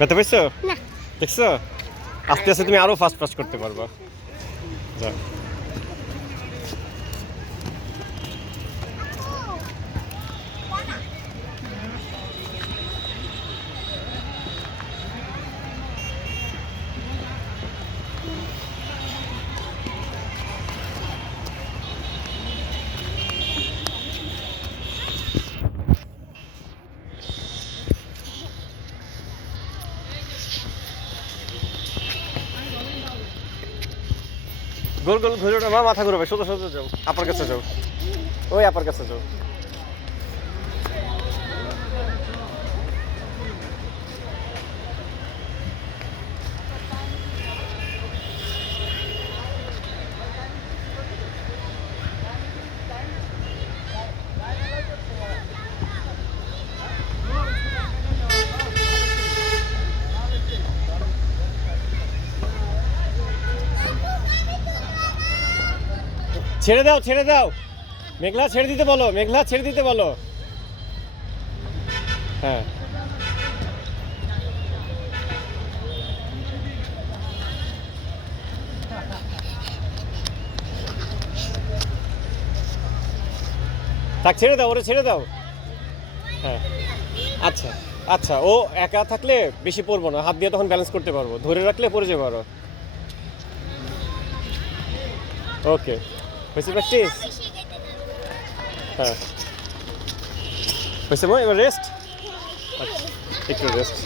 ব্যথা পাইছো? না। দেখছো, আস্তে আস্তে তুমি আরো ফাস্ট ফাস্ট করতে পারবা। যাও। গোল গোল ঘুরে না, মা মাথা ঘুরবে, সোজা সোজা যাও, আপার কাছে যাও, ওই আপার কাছে যাও। ছেড়ে দাও, ছেড়ে দাও, মেঘলা ছেড়ে দিতে বলো, মেঘলা ছেড়ে দিতে বলো। হ্যাঁ, থাক, ছেড়ে দাও, ওরে ছেড়ে দাও। হ্যাঁ, আচ্ছা আচ্ছা, ও একা থাকলে বেশি পড়বো না, হাত দিয়ে তখন ব্যালেন্স করতে পারবো, ধরে রাখলে পড়ে যাবো আরো। ওকে, হয়েছে প্র্যাকটিস? হ্যাঁ, হয়েছে, এবার রেস্ট। আচ্ছা, একটু রেস্ট।